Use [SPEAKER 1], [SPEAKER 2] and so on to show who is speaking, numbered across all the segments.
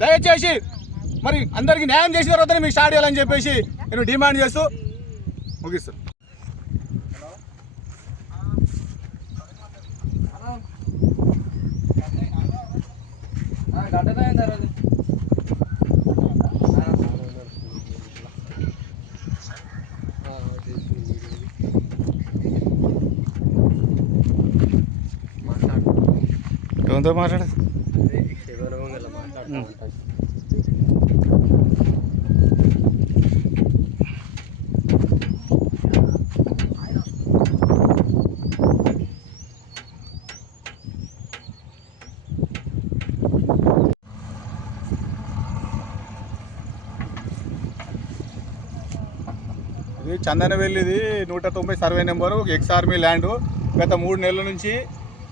[SPEAKER 1] దయచేసి మరి అందరికి న్యాయం చేసిన తర్వాతనే మీకు స్టార్ట్ చేయాలని చెప్పేసి నేను డిమాండ్ చేస్తూ ముగిస్తాను మాట్లాడు మాట్లాడదు? ఇది చందనవెల్లిది నూట తొంభై survey number ex army land. గత మూడు నెలల నుంచి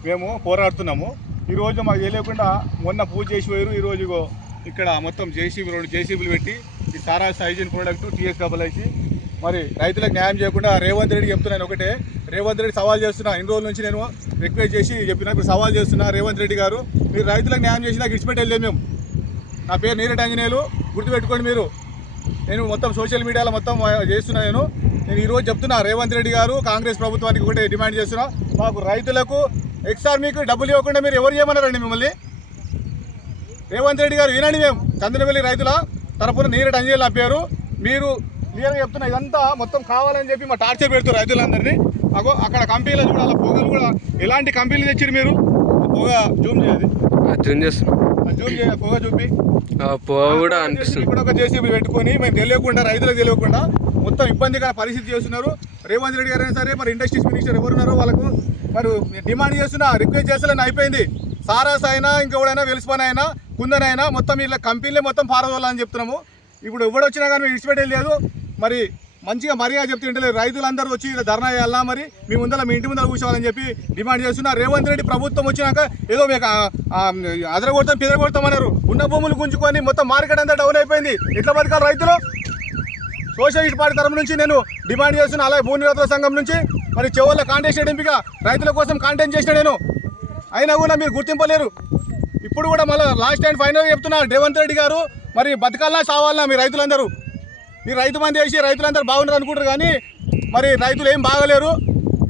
[SPEAKER 1] మేము పోరాడుతున్నాము. ఈరోజు మాకు తెలియకుండా మొన్న పూజ చేసి పోయారు ఈరోజు ఇక్కడ మొత్తం జేసీబీ రెండు జేసీబీలు పెట్టి ఈ సారా hygiene product TS double IC. మరి రైతులకు న్యాయం చేయకుండా రేవంత్ రెడ్డి చెప్తున్నాను ఒకటే. రేవంత్ రెడ్డి సవాల్ చేస్తున్నా ఇన్ని రోజుల నుంచి నేను రిక్వెస్ట్ చేసి చెప్పిన ఇప్పుడు సవాల్ చేస్తున్నా రేవంత్ రెడ్డి గారు. మీరు రైతులకు న్యాయం చేసి నాకు ఇచ్చిపెట్టి మేము. నా పేరు నీరట్ ఆంజనేయులు గుర్తుపెట్టుకోండి మీరు. నేను మొత్తం సోషల్ మీడియాలో మొత్తం చేస్తున్నా నేను. నేను ఈరోజు చెప్తున్నా రేవంత్ రెడ్డి గారు కాంగ్రెస్ ప్రభుత్వానికి ఒకటే డిమాండ్ చేస్తున్నా. మాకు రైతులకు ఎక్స్ఆర్ మీకు డబ్బులు ఇవ్వకుండా మీరు ఎవరు చేయమన్నారండి మిమ్మల్ని? రేవంత్ రెడ్డి గారు వినండి మేము. చంద్రవెల్లి రైతుల తరపున నీరట్ అంజలి నా పేరు మీరు క్లియర్గా చెప్తున్నా ఇదంతా మొత్తం కావాలని చెప్పి మా టార్చర్ పెడుతారు రైతులందరినీ. అగో అక్కడ కంపెనీలు చూడాలి పొగలు కూడా ఎలాంటి కంపెనీలు తెచ్చిరు మీరు? పొగ జూమ్ చేయదు
[SPEAKER 2] చేస్తున్నాం.
[SPEAKER 1] జూమ్ చేయ పొగ చూపి
[SPEAKER 2] పొగ కూడా అనిపిస్తుంది.
[SPEAKER 1] ఇక్కడ ఒక జేసీబీ పెట్టుకొని మేము తెలియకుండా రైతులకు తెలియకుండా మొత్తం ఇబ్బందికర పరిస్థితి చేస్తున్నారు. రేవంత్ రెడ్డి గారు అయినా సరే మరి ఇండస్ట్రీస్ మినిస్టర్ ఎవరున్నారో వాళ్ళకు మరి డిమాండ్ చేస్తున్నా రిక్వెస్ట్ చేస్తలేని అయిపోయింది. సారాస్ అయినా ఇంకెవడైనా వెలిసిపోయిన అయినా కుందనైనా మొత్తం ఇలా కంపెనీలే మొత్తం పారదోలని చెప్తున్నాము. ఇప్పుడు ఎవడొచ్చినా కానీ మేము విడిచిపెట్టలేదు మరి మంచిగా మర్యాద చెప్తుంటలేదు రైతులందరూ వచ్చి ఇలా ధర్నా చేయాలా మరి మీ ముందర మీ ఇంటి ముందర కూర్చోవాలని చెప్పి డిమాండ్ చేస్తున్నా. రేవంత్ రెడ్డి ప్రభుత్వం వచ్చినాక ఏదో మీకు అదరగొడతాం పిదరగొడతాం అన్నారు. ఉన్న భూములు గుంజుకొని మొత్తం మార్కెట్ అంతా డౌన్ అయిపోయింది. ఎట్లా బతకాలి రైతులు? సోషలిస్ట్ పార్టీ తరఫు నుంచి నేను డిమాండ్ చేస్తున్న అలాగే భూ నిరోధక సంఘం నుంచి మరి చివరిలో కాంటెస్ట్ ఎంపిక రైతుల కోసం కాంటెంట్ చేసిన నేను. అయినా కూడా మీరు గుర్తింపలేరు. ఇప్పుడు కూడా మళ్ళీ లాస్ట్ అండ్ ఫైనల్ చెప్తున్నా రేవంత్ రెడ్డి గారు. మరి బతకాలనా చావాలనా మీ రైతులందరూ. మీరు రైతు మంది వేసి రైతులందరూ బాగున్నారు అనుకుంటారు కానీ మరి రైతులు ఏం బాగలేరు.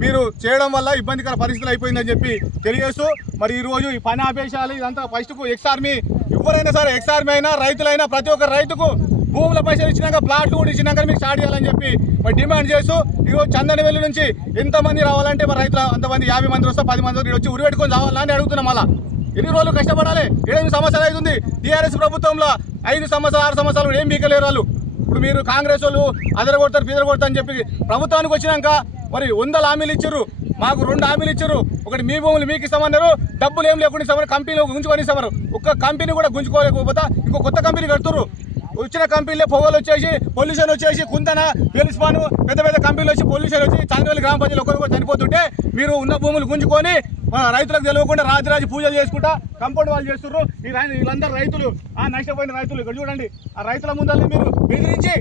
[SPEAKER 1] మీరు చేయడం వల్ల ఇబ్బందికర పరిస్థితులు అయిపోయిందని చెప్పి తెలియజేస్తూ మరి ఈరోజు ఈ పని ఆపేశాలు. ఇదంతా ఫస్ట్కు ఎక్స్ ఆర్మీ ఎవరైనా సరే ఎక్స్ ఆర్మీ అయినా రైతులైనా ప్రతి ఒక్క రైతుకు భూముల పైసలు ఇచ్చినాక ప్లాట్లు కూడా ఇచ్చినాక మీకు స్టార్ట్ చేయాలని చెప్పి మరి డిమాండ్ చేస్తూ ఈరోజు చందనవెల్లి నుంచి ఎంతమంది రావాలంటే మరి రైతులు అంతమంది యాభై మంది వస్తే పది మంది వచ్చి ఉరి రావాలా అని అడుగుతున్నాం అలా ఎన్ని రోజులు కష్టపడాలి? ఏడెనిమిది సంవత్సరాలు అవుతుంది. టీఆర్ఎస్ ప్రభుత్వంలో ఐదు సంవత్సరాలు ఆరు సంవత్సరాలు ఏం బీకలేరు వాళ్ళు. ఇప్పుడు మీరు కాంగ్రెస్ వాళ్ళు అదరగొడతారు పిదరగొడతారు అని చెప్పి ప్రభుత్వానికి వచ్చినాక మరి వందల హామీలు ఇచ్చారు. మాకు రెండు హామీలు ఇచ్చారు. ఒకటి మీ భూములు మీకు ఇస్తామన్నారు. డబ్బులు ఏం లేకుండా ఇస్తామని కంపెనీలో గుంజుకొని ఇస్తామన్నారు. ఒక్క కంపెనీ కూడా గుంజుకోలేకపోతే. ఇంకో కొత్త కంపెనీ కడుతున్నారు వచ్చిన కంపెనీలే పొగలు వచ్చేసి పొల్యూషన్ వచ్చేసి కుందన వెలిసిపాను పెద్ద పెద్ద కంపెనీలు వచ్చి పొల్యూషన్ వచ్చి చంద్రవేలి గ్రామ ప్రజలు ఒకరు చనిపోతుంటే మీరు ఉన్న భూములు గుంజుకొని రైతులకు తెలియకుండా రాజరాజు పూజలు చేసుకుంటా కంపౌండ్ వాళ్ళు చేస్తున్నారు ఈ వీళ్ళందరూ రైతులు ఆ నష్టపోయిన రైతులు ఇక్కడ చూడండి. ఆ రైతుల ముందర మీరు బెదిరించి